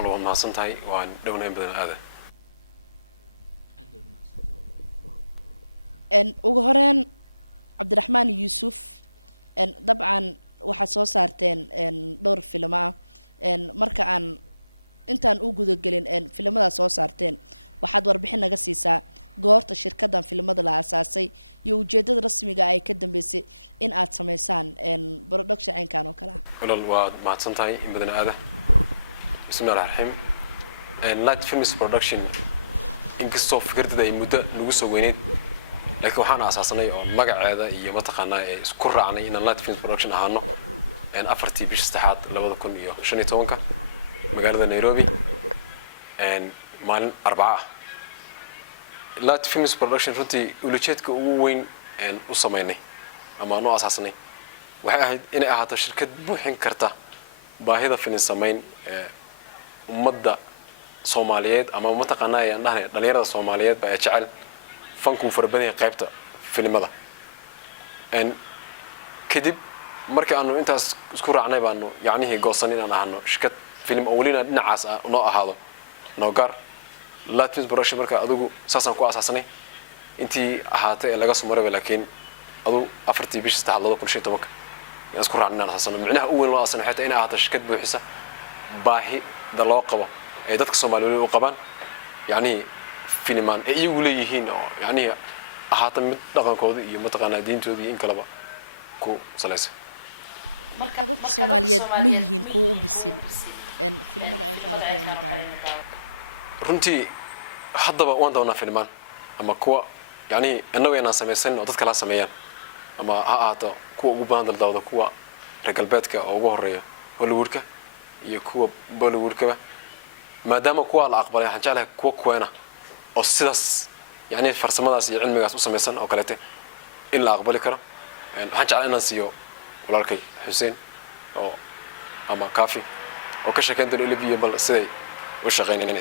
والله ما صنتهاي وان دونين بدن هذا والله ما صنتهاي بدن هذا بسم الله الرحمن الرحيم Light Films Production inkastoo fikradda ay muddo lagu soo weyneed laakiin waxaan aasaasnay oo magaceeda iyo mataqaanaa ay isku raacnay in Light Films Production ahaano afartii bishii saddexaad 2015 magaalada Nairobi maalin Arbaca Light Films Production runtii ujeedka ugu weyn u sameynay ama aan u aasaasnay waxay ahayd inay ahaato shirkad buuxin karta baahida film sameyn ummadda Soomaaliyeed ama mataqaanaa ay dhahnay dhalinyarada Soomaaliyeed baa jecel fanku farbaday qaybta filimada kadib markii aanu intaas isku raacnay baanu yacni goosan inaan ahano shirkad film awlina dhinacaas noo ahaado noogar Light Films Production marka adigu saasan ku aasaasnay intii ahaatay laga soo maray laakiin adu afartii bishii saddexaad 2015 isku raacnay inaan aasaasno micnaha ugu weyn loo aasaasnay xataa in ahaato shirkad buuxisa baahi da loo qabo ay dadka Soomaaliyeed u qabaan yani filmaan ay iyagu leeyihiin oo yani ahaata mid dhaqankooda iyo mataqaanaa diintooda in kalaba ku salaysan marka dadka Soomaaliyeed ma yihiin kuwa bisil filmada ay ka raqayna daawo runtii haddaba waan doonaa filmaan ama kuwa yani annagu inaan sameeysan oo dadka la sameeyaan ama ha ahaato kuwa ugu baahan daldaawada kuwa reer galbeedka oo ugu horeeya Hollywoodka iyo kuwa Bollywoodka maadaama kuwa la aqbalay waxaan jeclahay kuwa kuweena oo sidaas yani farsamadaas iyo cilmigaas u sameeysan oo kaleete in la aqbali karo waxaan jeclahay inaan siiyo walaalkay Xuseen oo ama Kaafi oo ka shaqeyn doona LB bal siday u shaqeynayaan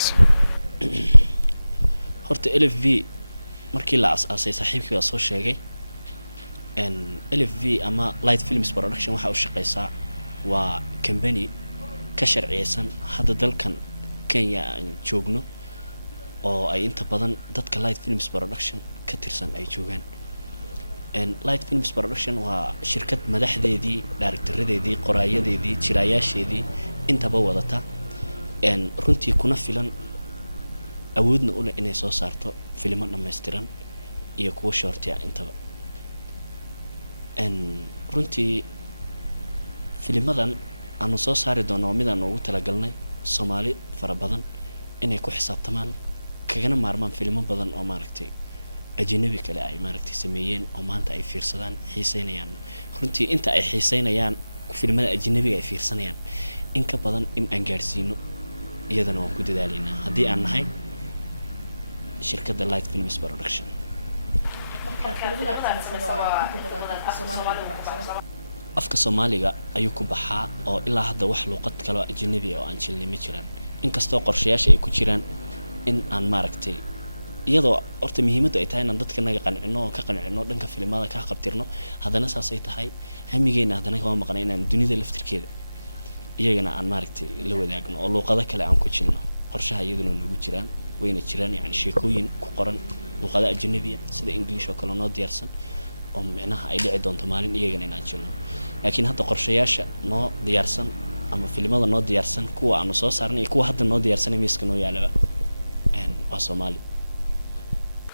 filimada sameysaba inta badan afka Soomaaliga ku baxsan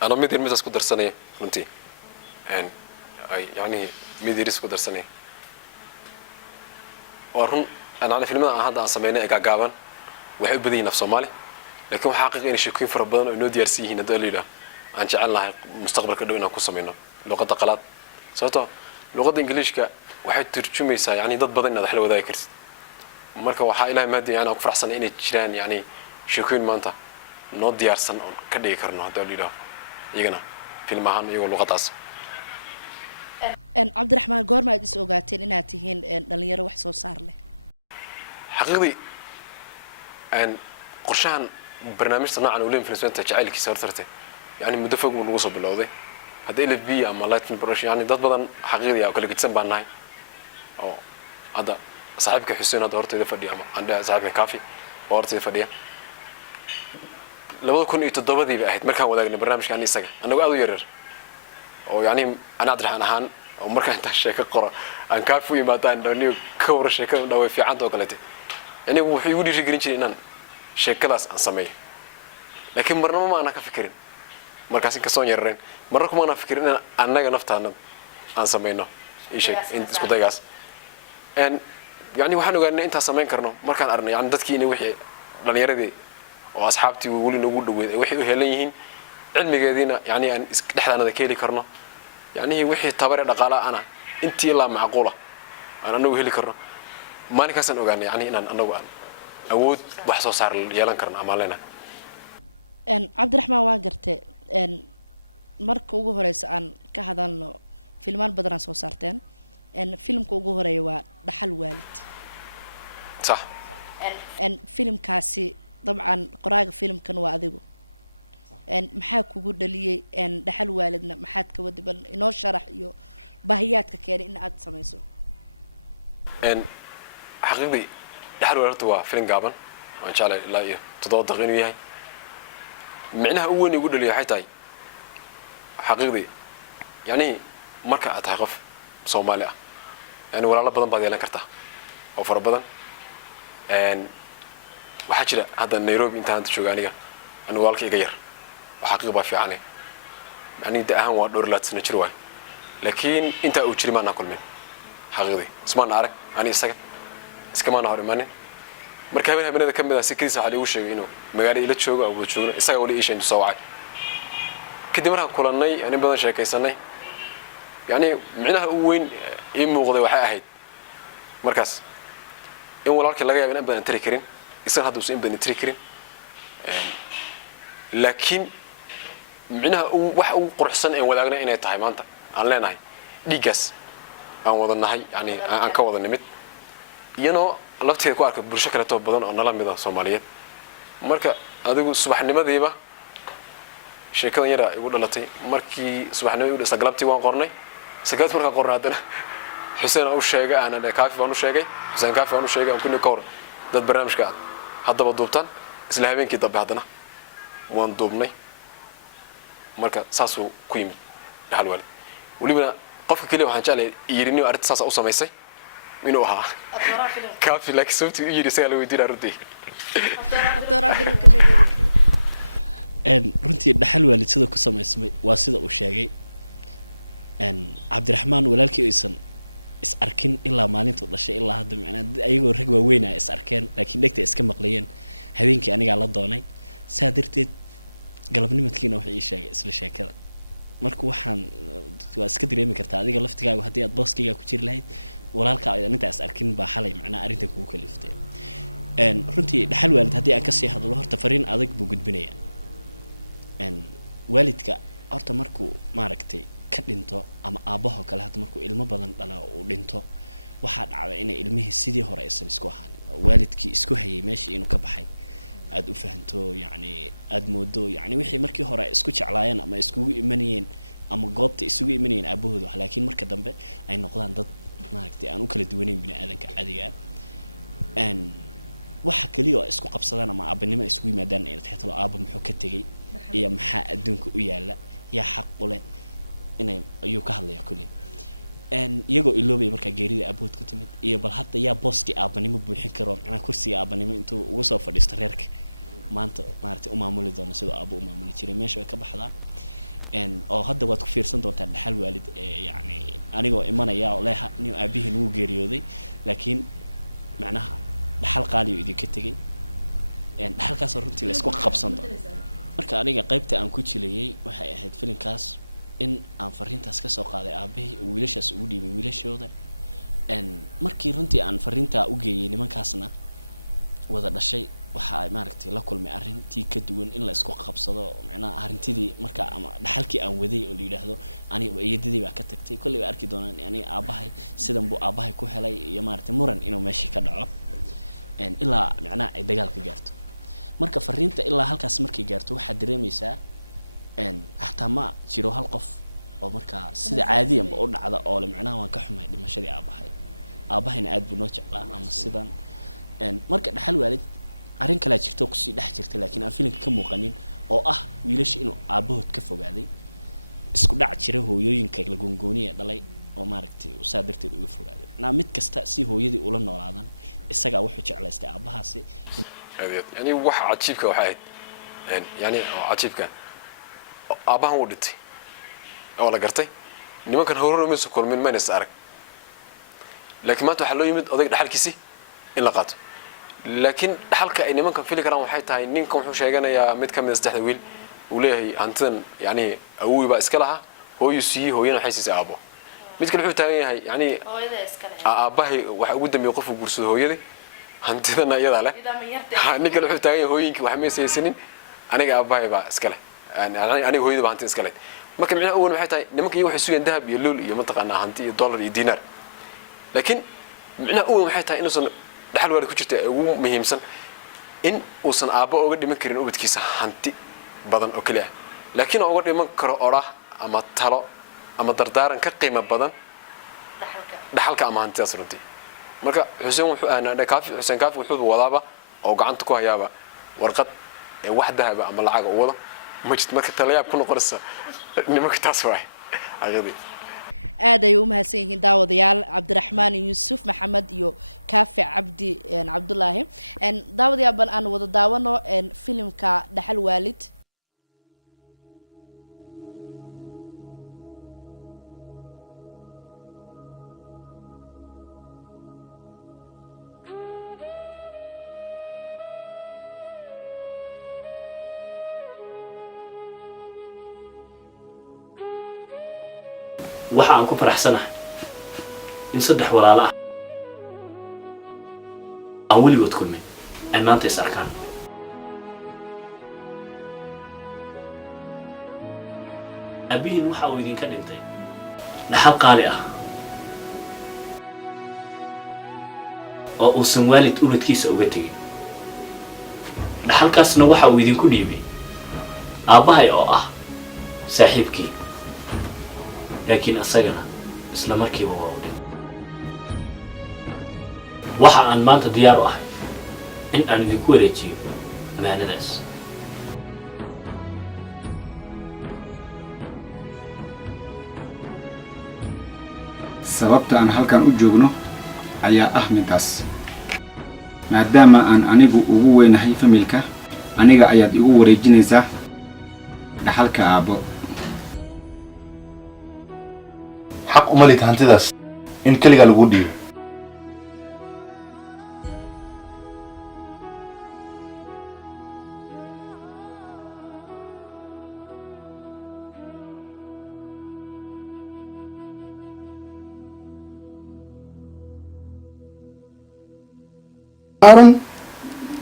أنا مدير متى سكو درسني فهمتي يعني مدير سكو درسني وارهم أنا على فيلم هذا أسميناه إجاجابا وحب بدي نفس Soomaali لكن حقيقة إن شيء فرق بدن إنه ديرسيه هنا دليله عن جعلنا مستقبل كده إنه كوسمينه لغة قلات صوته لغة إنجليش كواحد ترجمة سا يعني ضد بدن هذا حلو ذاكر مركب وحائلها مادي يعني أكفر أحسن إني تجران يعني شكون ما أنت نود ديارسن كده يكرنا دليله يجنا فيلم هان يقول لغة تاس حقيقي أن قرشان برنامج صناعة ولين في نسبة تجعل كيسار ثرته يعني مدفق من الوصول بالأوضة هذا اللي بيه أما لايت فيلم برودكشن يعني ضد بدن حقيقي أو كل كتسم بعناي أو هذا صاحبك حسين هذا هرت يدفع دي أما عنده صاحبك كافي hortay fadhiya 2007 ba ahayd markaan wadaagnay barnaamijkan isaga anagu aad u yaryar oo yani ana Cabdiraxmaan ahaan oo markaan inta sheeko qoro aan ka fu imaadaan dhaniyo ka war sheekada dhaway fiican oo kale yani wuxuu igu dhiirigelin jiray inaan sheekadaas aan sameeyo laakiin marnaba ma ana ka fikirin markaas in ka soo yareen marna kuma ana fikirin in anaga naftaana aan sameeyno in isku daygaas yani waxaan ogaanay inta sameyn karno markaan arnay yani dadkii inay wixii dhalinyaradii oo asxaabtii wali nagu dhaweed ay wixii u helan yihiin cilmigeedina yani aan dhexdaanada ka heli karno yani wixii tabar ee dhaqaale ana intii la macquula aan anagu heli karno maalinkaasaan ogaanay yani inaan anagu aan awood wax soo saar yeelan karno ama leena صح حقيقي دحر ورتوا فيلم قابن وان شاء الله لا تضاد غني هي معناها اول يقول لي حيتاي حقيقي يعني marka aad qof Soomaali ah yani walaalo badan baad yeelan kartaa oo far badan waxa jira hadda Nairobi inta aan joogo aniga anu walka iga yar waxa qiiba fiican yani daahan waa dhowr laadsana jir waay laakiin inta uu jiri maana kulmin حقيقي اسمان arag ani isaga iska maana hor imanin marka habeenada kamid ah sikriisa waxa lagu sheegay inuu magaalada ila joogo oo joogno isaga wali isha intuu soo wacay kadib markaan kulanay ani badan sheekaysanay yani micnaha uu weyn in muuqday waxa ahayd markaas in walaalkii laga yaabo in badan tiri karin isaga haduu in badan tiri karin laakiin micnaha wax uu quruxsan ee wadaagna inay tahay maanta aan leenahay dhigaas aan wadanahay yani aan ka wada nimid iyano lafteeda ku arka bulsho kale too badan oo nala mid ah Soomaaliyeed marka adigu subaxnimadiiba sheekadan yara igu dhalatay markii subaxnimada u sagalabtii waan qornay sagad marka qornaadana Xuseen oo sheegay aan kaafi baan u sheegay Xuseen kaafi baan u sheegay aan kunni koor dad barnaamijka haddaba duubtan isla habeenkii dambe haddana waan duubnay marka saasuu ku yimid hal wali waliba qofka kaliya waxaan jeclay yirinio arinta saas u sameysay inuu ahaa kaafi laakiin sababtii yiri isaga la weydiin arday يعني واحد عجيب كواحد يعني عجيب كان أباه ودتي أولا قرتي إني ما كان هورو من سكول من ما نسأرك لكن ما تحلو يمد أضيق دحال كيسي إلا قات لكن حلقة إني ما كان في لك رام وحيتها إنكم حوش هيجانا يا مد كم يستحد ويل وليه هنتن يعني أوي بقى إسكالها هو يسي هو ينا حيسي أبوه مد كل حوش تاني يعني هو إذا إسكالها أباه وقدم يوقف وجرس هو يدي هنتنا يدا له إذا من يرتي هني كل حوش تاني هو ينك وحمي سنين أنا أباه بقى إسكاله يعني أنا هو يدا بهنتين إسكاله ما كان معنا أول ما حيتها نمك يروح يسوي ذهب يلول يمنطق أنا هنتي دولار يدينار لكن معنا أول ما حيتها إنه صن دحال وارد كوجرت مهم سن إن وصن أبا أوجد من كرين أوجد كيسة هنتي بدن أكله لكن أوجد من كرا أراه أما تلا أما دردارن كقيمة بدن دحالك أما هنتي أصرتي مركا حسين أنا كافي حسين كافي وحود وضابة أو قعنت كوه يابا ورقة واحدة هبا أما العاق وضا ما جت مركا تلايا بكون قرصة نمك تاسوي أغدي waxa aan ku faraxsanahay in saddex walaalo ah aan weligood kulmin ay maanta is arkaan abiin waxa uu idinka dhintay dhaxal qaali ah oo uusan waalid ubadkiisa uga tegin dhaxalkaasna waxa uu idinku dhiibay aabbahay oo ah saaxiibkii لكن أصيغنا إسلام مركب وواودين waxa aan maanta diyaar u ahay in aan idinku wareejiyo amaanadaas sababta aan halkan u joogno ayaa ah midaas maadaama aan anigu ugu weynahay familka aniga ayaad igu wareejinaysaa dhaxalka aabbo حق أملي تهانتداس إن كلي قال ودي أرن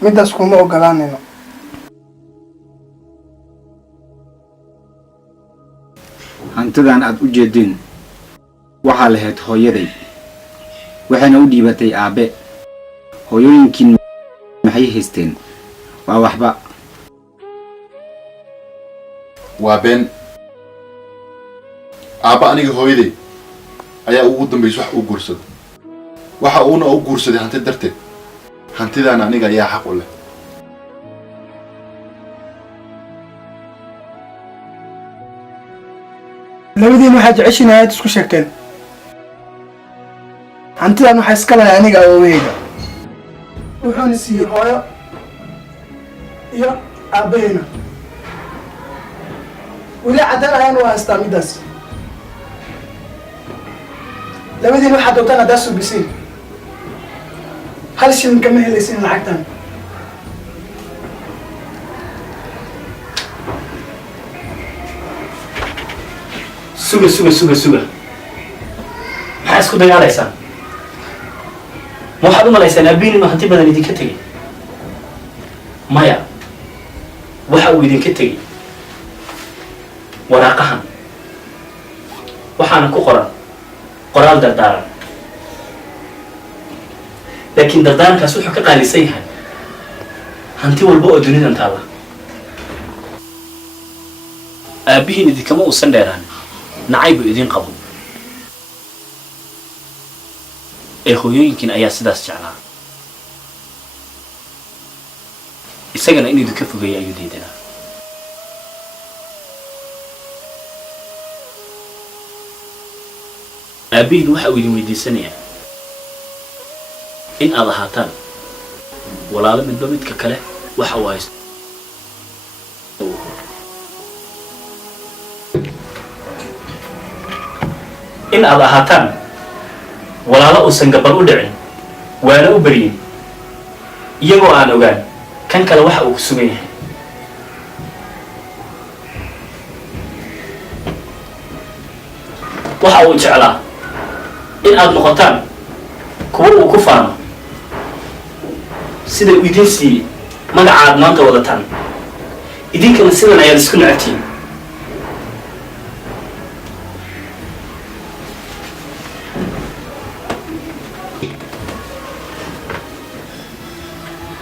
مدرس كوما وقلانينو hantidan aad u jeedin waxaa lahayd hooyaday waxayna u dhiibatay aabe hooyooyinkiin maxay haysteen waa waxba وابن أبا أنا هويدي أيا أود بيس وح أقرصد وح أنا أقرصد هنتي درتي هنتي ده أنا يا حق ولا labadiin waxaad jeceshiin inaad isku sheegteen hantidan waxaa iska lahay aniga awooweyga wuxuuna siiyey hooyo iyo aabbaheena weli caddaan ayaan u haystaa middaas labadiin waxaad doontaan haddaad subisiin hal shilin kama helaysin lacagtan suga maxaa isku dagaalaysaan ma waxaad u malaysaan aabbiin inuu hanti badan idinka tegay maya waxa uu idinka tegay waraaqahan waxaana ku qoran qoraal dardaaran laakiin dardaarankaas wuxuu ka qaalisan yahay hanti walba oo dunidan taalla aabbihiin idinkama uusan dheeraan nacayb idin qabo ee hooyooyinkiin ayaa sidaas jeclaa isagana in idinka fogeeya ayuu diidanaa aabbihiin waxa uu idin weydiisanayaa in aad ahaataan walaalo midba midka kale waxa uu haysto in aad ahaataan walaalo uusan gabar u dhicin waana u baryin iyagoo aan ogaan kan kale waxa uu ku sugan yahay waxa uu jeclaa in aad noqotaan kuwa uu ku faano sida uu idin siiyey magaca aad maanta wadataan idinkana sidan ayaad isku necabtiin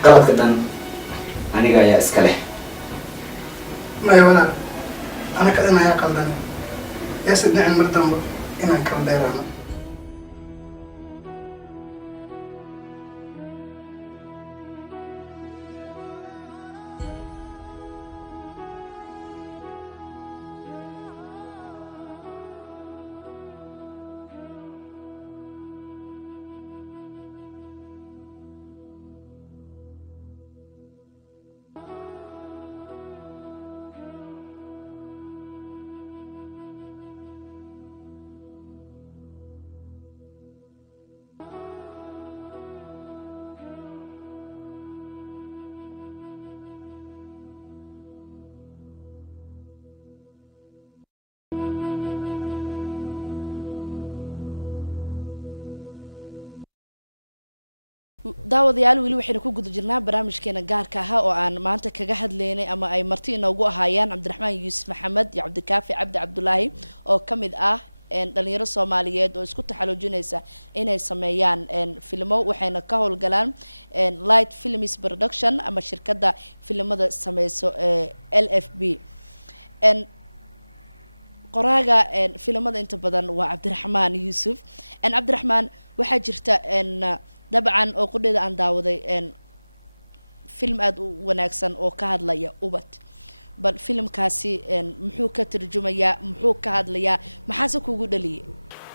qaladka dhan aniga ayaa iska leh maya walaal ana kadan ayaa qaldan yaase dhicin mar dambe inaan kala dheeraano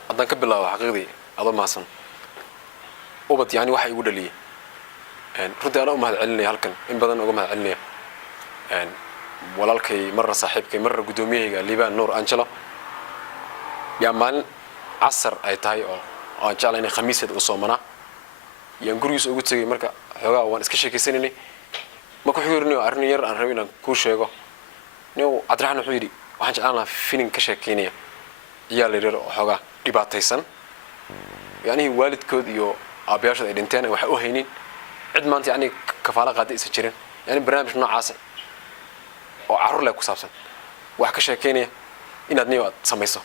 haddaan ka bilaabo xaqiiqdii adoo mahadsan ubad yani waxa igu dhaliyay runtii ana u mahad celinaya halkan in badan uga mahad celinaya walaalkay marna saaxiibkay marna guddoomiyahayga liibaan nuur angelo yaa maalin casar ay tahay oo aan jeclay inay khamiiseed u soomanaa yaan gurigiisa ugu tegay marka xoogaa waan iska sheekaysanaynay ma ku xigirinayo arrin yar aan rabo inaan kuu sheego nin cabdiraxmaan wuxuu yidhi waxaan jeclaan lahaa filin ka sheekaynaya ciyaal yaryar oo xoogaa dhibaataysan yani waalidkood iyo aabayaashood ay dhinteen ay waxa u haynin cid maanta yani kafaala qaada isa jirin yani barnaamij noocaas oo carruur leh ku saabsan wax ka sheekaynaya inaad niyo aad samayso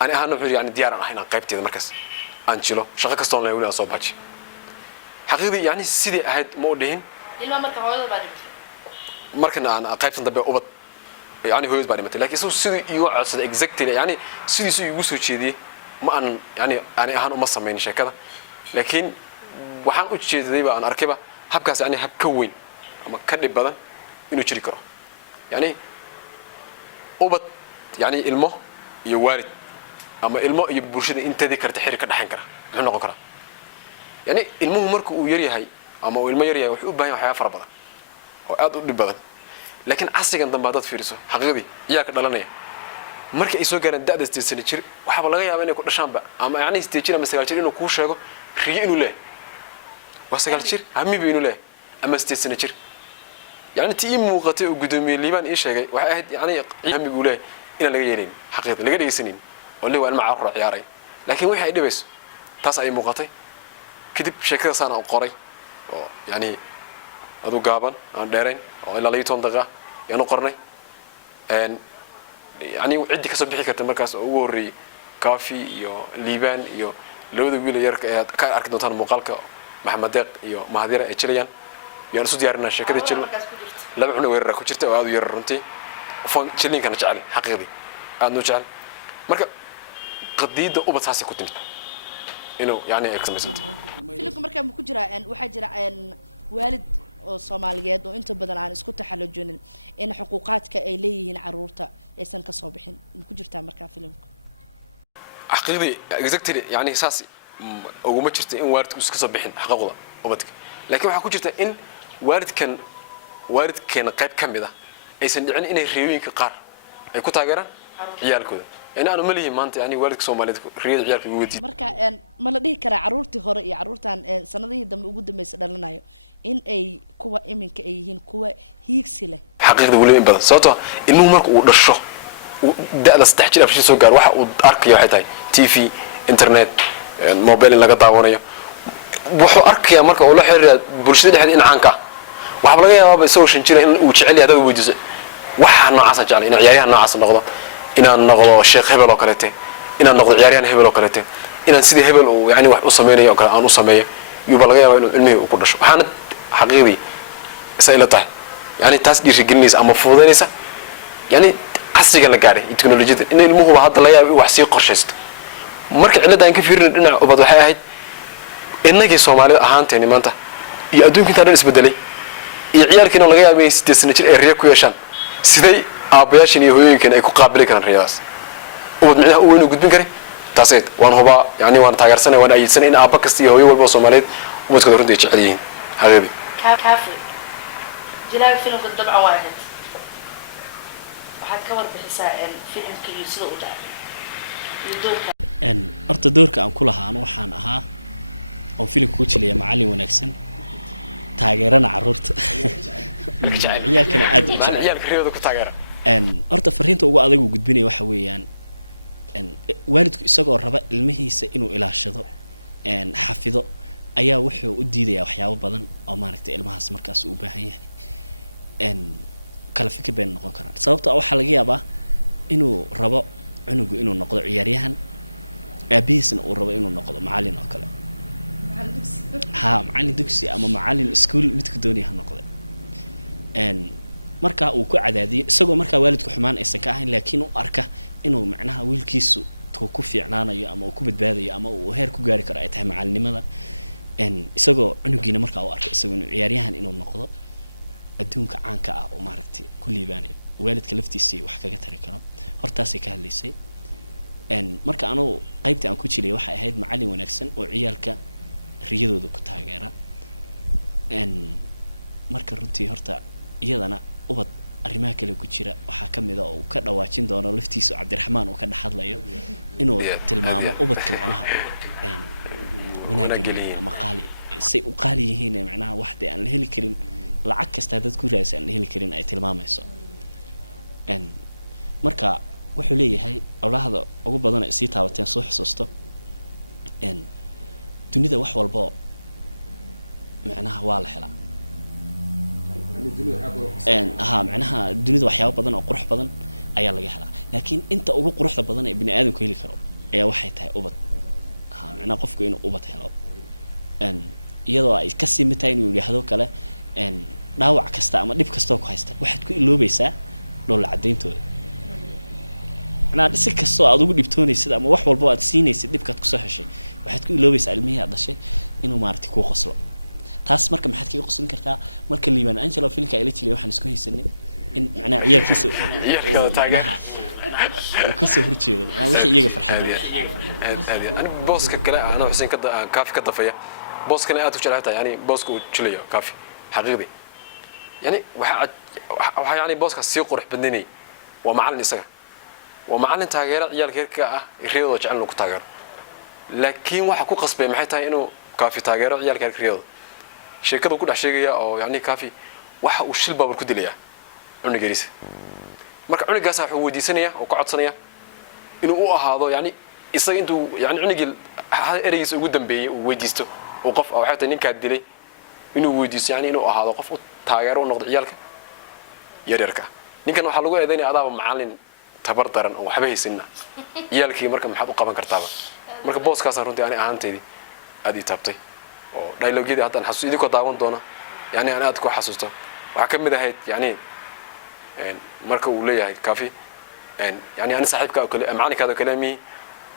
ani ahaan wuxuu yani diyaar aan ahay inaan qaybteeda markaas aan jilo shaqo kastoon leh weli aan soo baaji xaqiiqdii yani sidii ahayd ma u dhihin ilma marka hooyada baa dhimatay markana aan qaybtan dambe ubad يعني هو يزبط مثلا لكن سو سيد يوعد صد exactly يعني سيد سو يقصو كذي ما أن يعني أنا أهان وما سمعني شيء كذا لكن وحن أشيء ذي بقى أنا أركبه هبكاس يعني هبكوين أما كذب بدن إنه شري كره يعني أوبت يعني المه يوارد أما المه يبرشد أنت ذكرت حركة دحين كره إحنا قكره يعني المه مركو ويري هاي أما المه يري وحب هاي وحياة فربضة وأدو بدن لكن عصريا دم بعدات فيرسو حقيقي ياك دلانيا marka ay soo gaaraan da'da isticmaal jir waxa laga yaabaa inay ku dhashaan ba ama yani isticmaal ama sagaal jir inuu ku sheego riyo inuu leeyahay waa sagaal jir hami bi inuu leeyahay ama isticmaal jir yani tii muuqatay oo gudoomiye liibaan ii sheegay waxa ahayd yani hami uu leeyahay in laga yeelin xaqiiqda laga dhigeysanin oo leeyahay waa macruur ciyaaray laakiin wixii ay dhibayso taas ay muuqatay kadib sheekada saana u qoray oo yani adu gaaban aan dheerayn oo ilaa 12 daqiiqo yaanu qornay يعني عندي كسب بحكي كرت مركز أوري كافي يو ليبان يو لو ذا ويل يرك كان أركض نتان مقالك محمد دق يو مهدير إتشليان يعني سود يارنا شكل إتشل لا بحنا ويرك وشرت وهذا يرنتي فون تشلين كان شعلي حقيقي أنو شعل مركز قديد أوبس حاسي كنت إنه يعني إكسمسنت حقيقي exactly يعني أساسي أو ما شرت إن وارد وسكسب بحين حقوقه وبدك laakiin waxaa ku jirta in waalidkeena qayb ka mid ah aysan dhicin inay riyooyinka qaar ay ku taageeraan ciyaalkooda yani aanu ma lihin maanta yani waalidka Soomaaliyeed riyada ciyaalka ugu wadiid xaqiiqda wali in badan sababtoo ilmuhu marka uu dhasho da'da 3 jir afshin soo gaar waxa uu arkayo waxay tahay TV internet mobile laga daawanayo wuxuu arkayaa marka uu la xiriira bulshada dhexdeeda in caanka waxa laga yaabaa isagoo 5 jir in uu jecel yahay dad weydiiso waxa noocaas jecel in ciyaaryahan noocaas noqdo inaan noqdo sheekh hebel oo kaleete inaan noqdo ciyaaryahan hebel oo kaleete inaan sidii hebel uu yani wax u sameeyo kale aan u sameeyo yuba laga yaabaa inuu ilmihi ku dhasho waxaana xaqiiqdii sayla tahay يعني تاس دير جنيس أما فوضينيسا يعني عصري قال لقاري التكنولوجيا إن المهم هذا لا يبي وحسي قرشست مركز على ده إنك في إن أبغى حاجة إنك الصومالي أهانت يعني ما أنت يقدون كنت هذا الاسم دلي يعير كنا لقى يبي ستة الرياكو يشان سيدي أبياشني هو يمكن يكون قابل كان الرياض ومعناه هو إنه قد بنكري تاسيت وان هو يعني وان تاجر سنة وان أي سنة إن أبغى كستي هو يبغى الصومالي ومتقدرون تيجي عليهم حبيبي كافي جلاب فيلم قد دبع واحد waxaad ka warbixisaa filimka iyo sida uu dhacay iyo doorka halka jacayl maan ciyaalka riyada ku taageera هذه ونقلين يركض تاجر هذه أنا بوسك كلا أنا حسين كذا كافي كذا فيا بوسك أنا أتوجه لها يعني بوسك وشليه كافي حقيقي يعني يعني بوسك سيقرح بدني ومعلن يسقى ومعلن تاجر عيال كيرك رياضة جعلنا كتاجر لكن واحد كو قصبي محيطها إنه كافي تاجر عيال كيرك رياضة شركة كل شيء أو يعني كافي واحد وشيل باب الكدلية عنا جريس marka cunigaas wuxuu weydiisanaya oo ku codsanaya inuu u ahaado yani isaga intuu yani cunigii ereygiisa ugu dambeeyay uu weydiisto oo qof oo xataa ninka dilay inuu weydiisto yani inuu ahaado qof u taageero u noqdo ciyaalka yaryarka ninkan waxa lagu eedeynaya adaaba macallin tabar daran oo waxba haysanna ciyaalkii marka maxaad u qaban kartaaba marka booskaas runtii aan ahaanteedii aad ii taabtay oo dialogyadii hadda xasuus idinku daawan doona yani aan aad ku xasuusto waxa kamid ahayd yani marka uu leeyahay kaafi yani ani saaxiibka kale macallinkaada kaleemi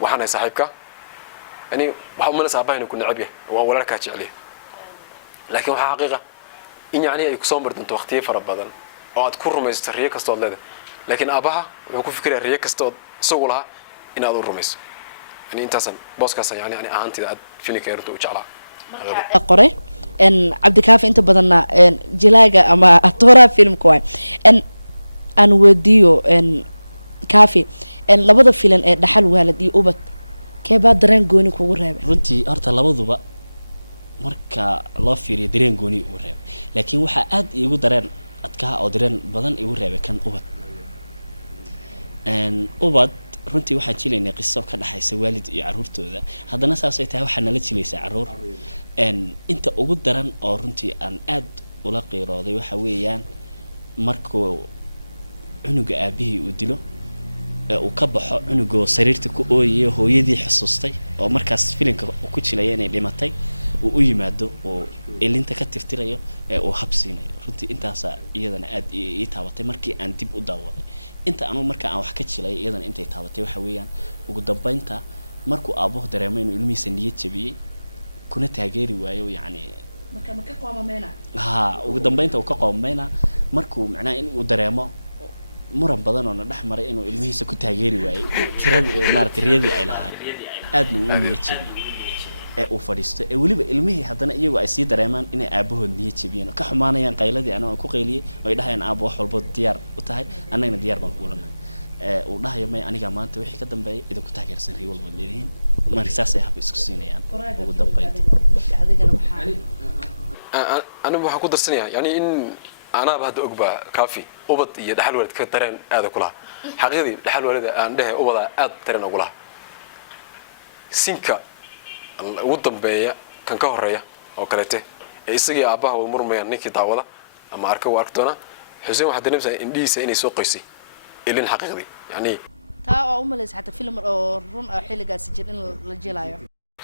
waxaan saaxiibka yani waxa uma nasaabayn ku nacab yahay oo walaalka jecel laakiin waxa xaqiiqa in yani ay ku soo mardanto waqtiyo fara badan oo aad ku rumaysto riyo kasto leedahay laakiin abaha wuxuu ku fikiraa riyo kasto isagu laha in aad u rumayso yani intaasan booskaas yani ani ahaantida aad filinka yarto u jeclaa هذه أنا بحكي درسني يعني إن أنا بهذا أقبى كافي أبد يدحل ولد كترين هذا كلها حقيقي دحل ولد عنده أبدا هذا ترين أقولها سينكا ودم بيا كان كهرية أو كلته إيسقي أباه ومرمي نيكي تعوضه أما أركو وأركتونا حسين واحد نفسه إندي سيني سوق قيسي إلين حقيقي يعني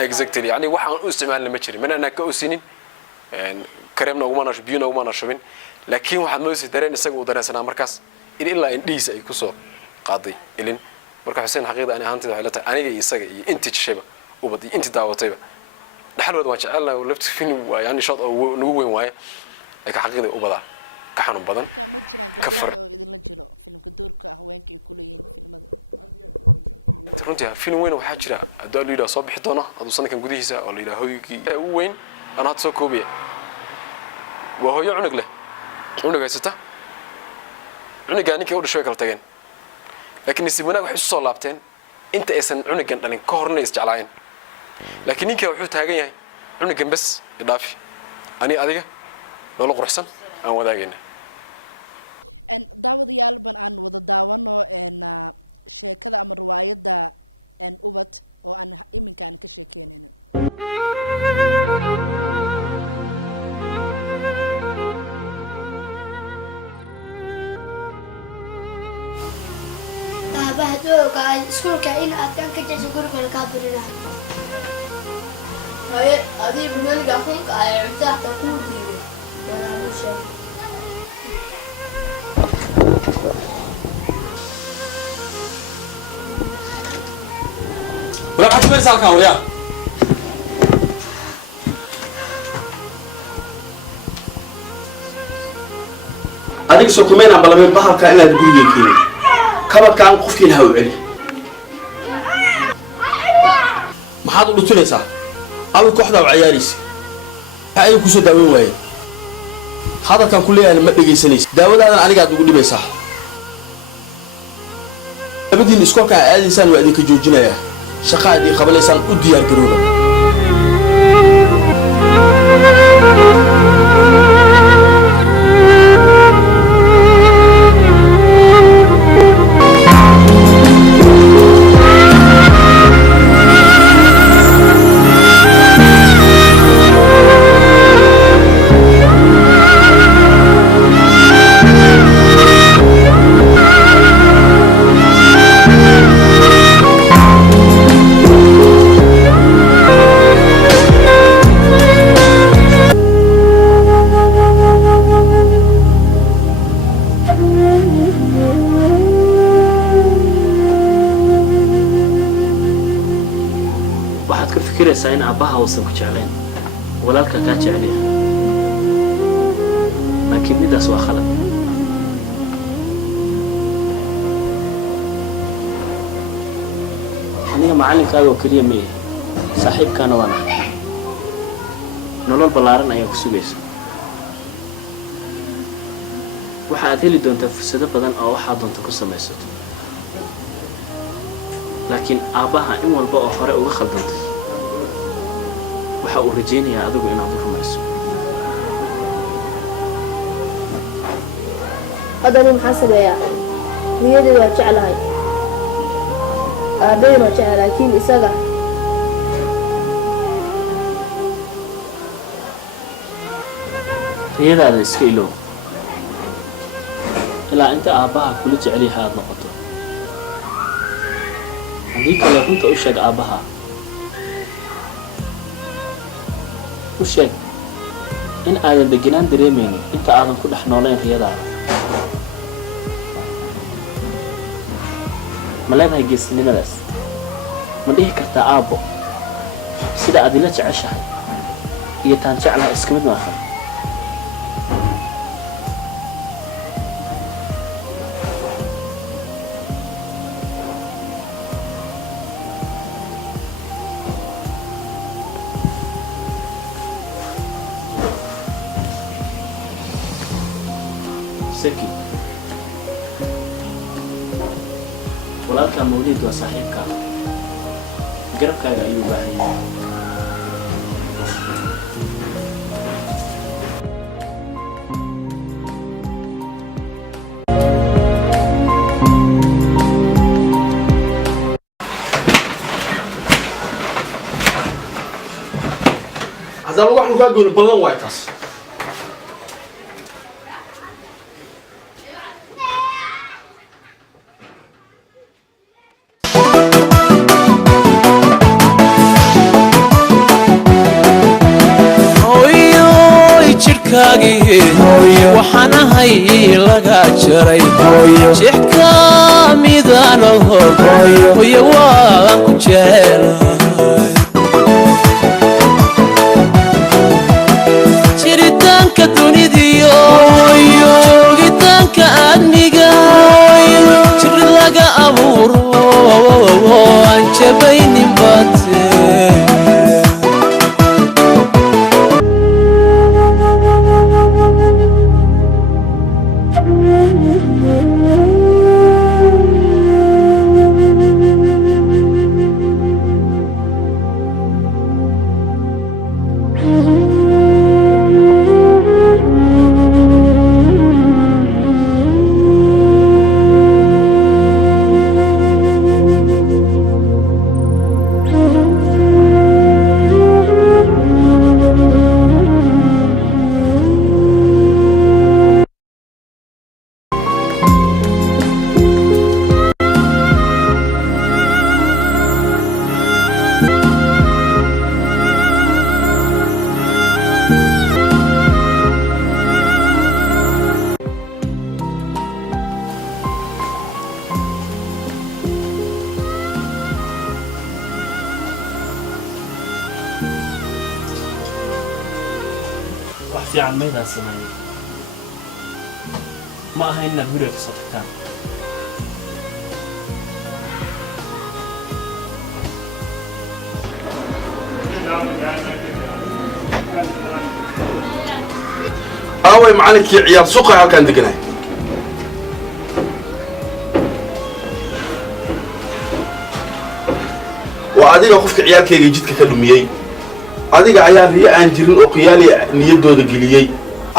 exactly يعني واحد أستعمال المشري من أنا كأسنين كريمنا وما نش بيونا وما نشوفين لكن واحد ما يصير نسق ودرسنا مركز إلا إندي سي كسو قاضي إلين مركز حسين حقيقة أنا هانتي حالته أنا جاي يسق أنت تشبه وبدي أنت دعوتي دحل ولد واجع الله ولفت فين يعني شاط أو نوين واي لك حقيقة وبدا كحنون بدن كفر runtii film weyn waxa jira adaa liida soo bixi doona adu sanadkan gudihiisa oo liida hooyigii weyn ana soo koobiye waa hooyo cunug leh cunugaysata cunuga ninka u dhashay kala tageen laakiin si wanaag wax soo laabteen inta aysan cunugan dhalin ka horna isjeclaayeen laakiin ninka wuxuu taagan yahay cunugan bas idaafi ani adiga loo quruxsan aan wadaagayna iskuulka in aad kan ka jeeso guriga ka birina hay adi bilowga xunka ay cuntaha ku diiday wala musha wala xasbay salkan waya adiga soo kumeena balamay bahalka inaad guriga keenay kabadkan qofkii lahaa u celi maxaad u dhutunaysaa adu kooxda u ciyaaraysa ay ku soo daaweyn waayeen hadalkan ku leeyahay ma dhageysanaysa daawadaadan aniga aad ugu dhibaysaa labadiin iskoolka aadaysaan waa idinka joojinayaa shaqa aad ii qabanaysaan u diyaar garooba إن أباها وصلك جعلين ولا لك كات عليها لكن مدى سوى خلق أنا معلم كذا وكلية مية صاحب كان وانا نقول بلارن أيها كسبيس waxaad heli doontaa fursado badan oo waxa doonta ku samaysato laakiin aabaha in walba oo hore uga khaldantay waxa uu rajaynayaa adigu inaad u rumayso hadani maxaa sameeyaa niyadeyda waa jeclahay aabbayn waa jecel laakiin isaga riyadaada iska ilow ilaa inta aabbaha kula jecel yahay aad noqoto haddii kale runta u sheeg aabbaha u sheeg in aadan deganaan dareemaynin inta aadan ku dhex noolayn riyadaada ma leedahay geesinimadaas ma dhihi kartaa aabbo sida aad ila jeceshahay iyo taan jeclaha iska mid maahan سكي walaalka mawlid waa saaxiibka garabkaaga ayuu baahan yahay haddaan wax lagu gooni ballan waay taas waxaan ahay laga jaray jeex ka midaan hooyo waan ku jecelahay jiritaanka dunidiyo joogitaanka aadmiga jiri laga abuuro aan jabaynin baate في عن ميدا سمعي ما هينا بريك صدقان أوي معلك يا عيال سوق هالكان دقناي وأديك أخوك عيال كي جيت كلميين adiga ayaa riyo aan jirin oo qiyaali niyadooda geliyay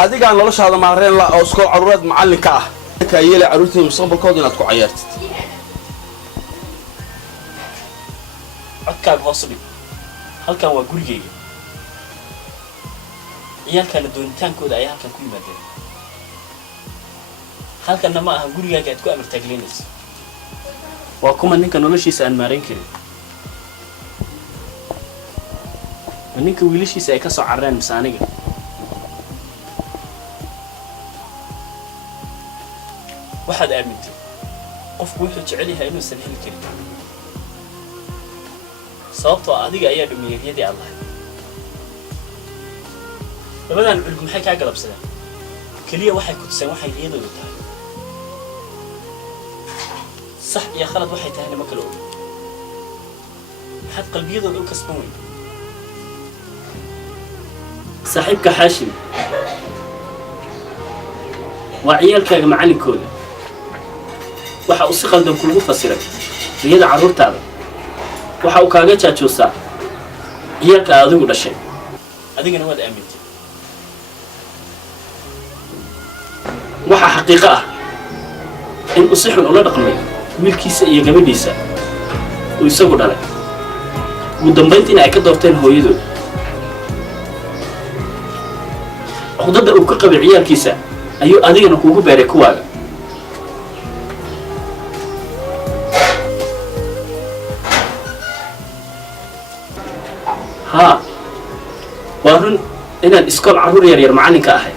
adiga aan noloshaada maareen la oo iskool caruureed macallinka ah ka yeelay caruurtooda mustaqbalkooda inaad ku ciyaartid codkaaga hoos u dhig halkan waa gurigeyga ciyaalkana doonitaankooda ayaa halkan ku yimaadeen halkanna ma aha gurigaaga aad ku amartaaglinaysa waa kuma ninka noloshiisa aan maarayn karin ninka wiilashiisa ay ka soo carreen misaaniga waxaad aamintay qofku wuxuu jecel yahay inuusan heli karin sababtoo adiga ayaa dhumiyay riyadii aad lahayd labadan culug maxay kaa galabsadeen keliya waxay ku tuseen waxay riyadoodu tahay sax iyo khalad waxay tahayna ma kala og maxaad qalbiyadooda u kasban weyn صاحبك حاشم وعيالك معلنكوda waxa uu si qaldan kuugu fasiray riyada caruurtaada waxa uu kaaga jaajoosaa ciyaalka adigu dhashay adigana waad aamintay waxa xaqiiqo ah in uu si xun ula dhaqmay wiilkiisa iyo gabadhiisa uu isagu dhalay ugu dambayntiina ay ka doorteen hooyadooda عقدة وكقبل عيال كيسة أيو أدينا كوكو باركواga ها وارن إن الإسكول عرور يرير معاني كأحد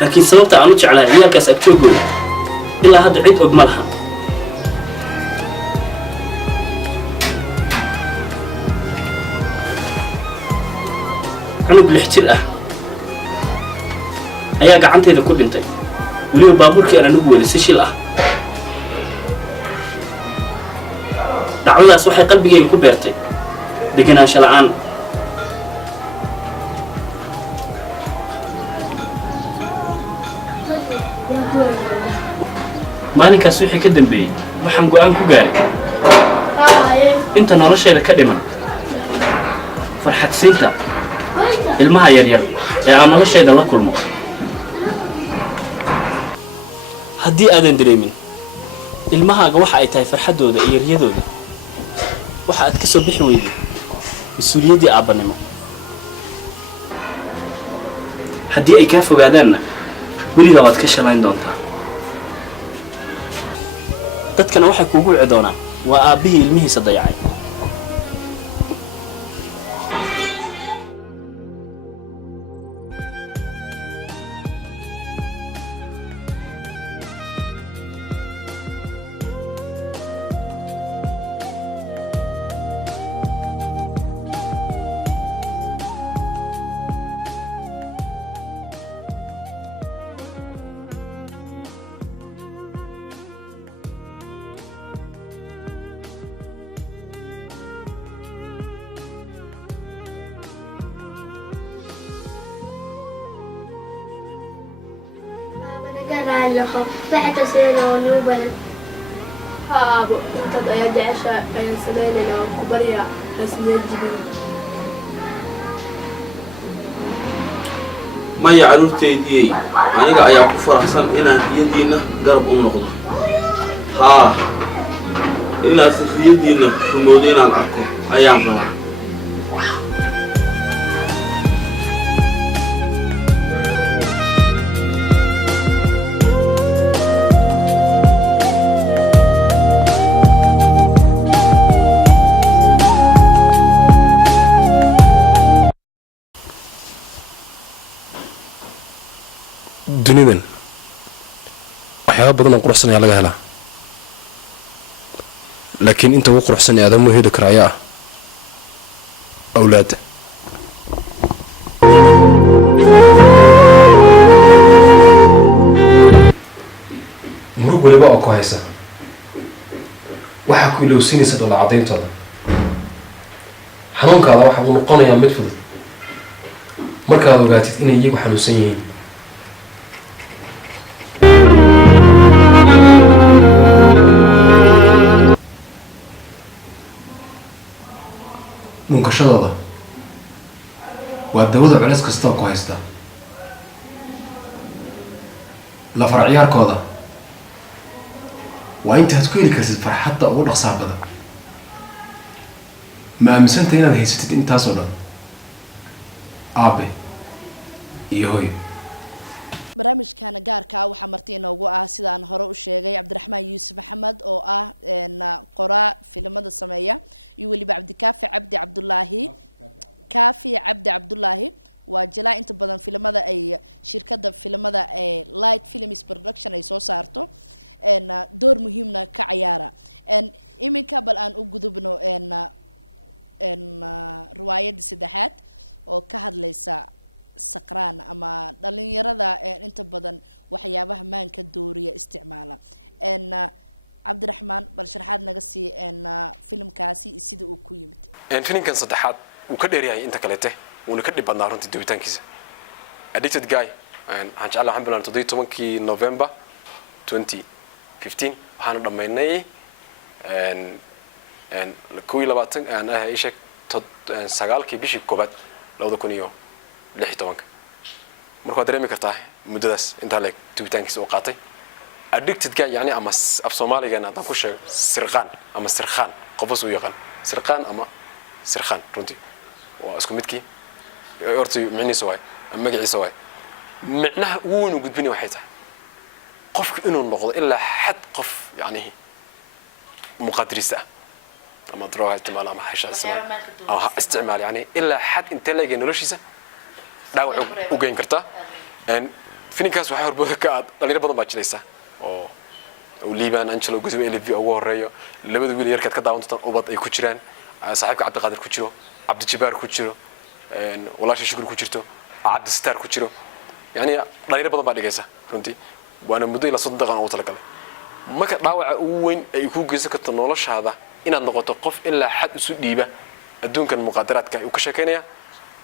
لكن سببت أنوش على عيال كاس أكتوغو إلا هاد عيد أجملها عنق الاحتراء ayaa gacantayda ku dhintay waliba baabuurkii aan ugu weelisay shil ah dacwadaas waxay qalbigayga ku beertay deganaansho la'aan maalinkaas wixii ka dambeeyey waxaan go'aan ku gaaray inta nolosheeda ka dhiman farxad siinta ilmaha yaryar ee aan nolosheeda la kulmo haddii aadan dareemin ilmahaaga waxa ay tahay farxaddooda iyo riyadooda waxa aad ka soo bixi weyday mas-uuliyaddii aabbanimo haddii ay kaa fogaadaanna weligaa waad ka shalayn doontaa dadkana waxay kuugu wici doonaan waa aabbihii ilmihiisa dayacay waxay taseenaa ونوبل هابو انت ضيعت عشاء بين سنيننا وكبريا رسمي الجبين maya caruurteydii aniga ayaa ku faraxsan inaan riyadiina garab u noqdo haa inaad riyadiina rumoodo inaan arko ayaan rabaa dunidan waxyaabo badan oo quruxsan ayaa laga helaa laakiin inta ugu quruxsan ee aadamo heli kara ayaa ah awlaadda murug waliba oo ku haysa waxaa ku ilowsinaysa dhoola caddayntooda xanuunkaada waxa uu noqonayaa mid fudud markaad ogaatid inay iyagu xanuunsan yihiin dhunkashadooda waa dawada culays kastoo ku haysta lafar ciyaarkooda waa intaad ku heli kartid farxadda ugu dhaqsaa badan ma aaminsanta inaad haysatid intaasoo dhan aabe iyo hooy fininkan saddexaad wuu ka dheeryahay inta kalete wuuna ka dhib badnaa runtii dubitaankiisa addicted guy waxaan jeclaa waxaan bilaabnay 17 November 2015 waxaana dhammaynay 22 aan ahay sheeg 9 bishii koobaad 2016 markaa dareemi kartaa muddadaas inta leeg dubitaankiisa uu qaatay addicted guy yani ama af Soomaaliga hadaan ku sheego sirqaan ama sirqaan qofos uu yaqaan sirqaan ama sirqaan runtii waa isku midkii hortii micnihiisa waay magaciisa waay micnaha ugu weyn uu gudbinay waxay tahay qofku inuu noqdo ilaa xad qof yani muqadirisa ama droga isticmaal ama xasha isticmaal yani ilaa xad inta leeg noloshiisa dhaawac u geyn kartaa fininkaas waxay horbood ka dhalinyaro badan baa jilaysa oo liibaan Angelo Guzman LV ugu horeeyo labada wiil yarkad ka daawan doontaan ubad ay ku jiraan saaxiibka Cabdi Qaadir ku jiro Cabdi Jibaar ku jiro walaasha Shukri ku jirto Cabdi Star ku jiro yani dhalinyaro badan baa dhigaysa runtii waana muddo ila 3 daqiiqo oo talagalay marka dhaawaca ugu weyn ay ku geysan karto noloshaada inaad noqoto qof ilaa xad isu dhiiba adduunkan muqaadaraadka uu ka sheekeynaya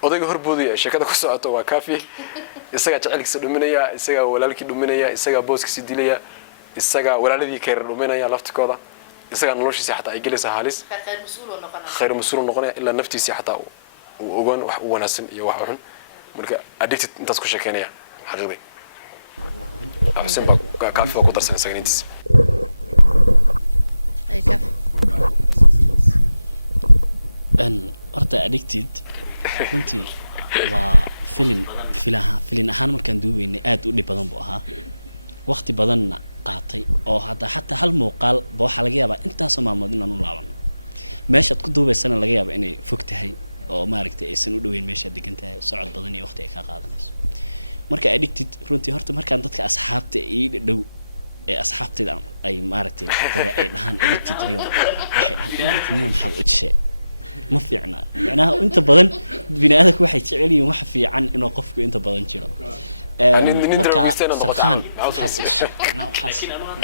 odayga horboodaya sheekada ku socoto waa kaafi isaga jacaylkiisa dhuminaya isaga walaalkii dhuminaya isaga booskiisa dilaya isaga walaaladii ka dhuminaya laftikooda isaga noloshiisa xataa ay gelaysa halis khayr mas'uul noqonaya ila naftiisa xataa uu ogaan wax u wanaagsan iyo wax xun marka addicted intaas ku sheekeynaya xaqiiqdii Xuseen baa kaafi ku darsan isaga intiisa waqti badan يعني ندري ويستين نضغط عمل معوص بس لكن انا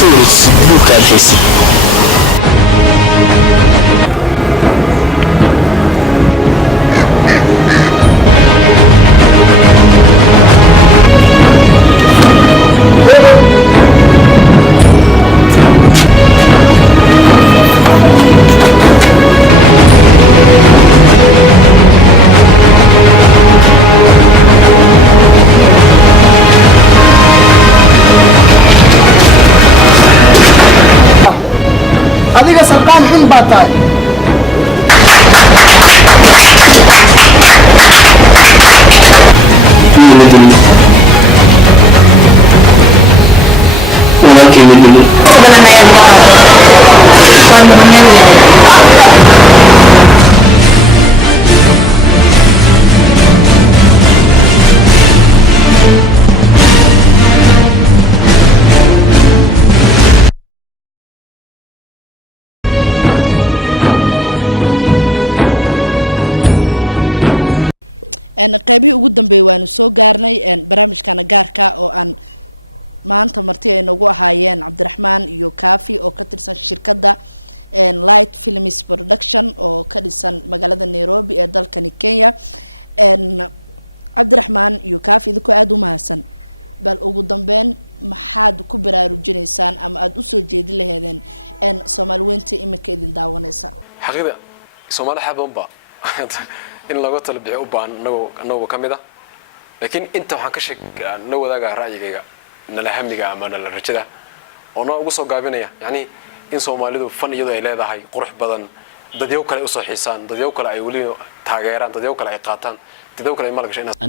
soo wareejisid buugka aad haysid adiga sarqaan xun baa tahay حقيقة سومالي حابون با إن لغة تلبيع أوبان نو كميدا لكن أنت وحنكشك نو ذاك رأيي كيا نلهم جا ما نلرجدا أنا أقصد قابلني يعني إن سومالي دو فن يدا إلى ذا هاي قرح بدن دديو كلا أصل حسان دديو كلا أيولي تاجران دديو كلا إقاتان دديو كلا يمالك شيء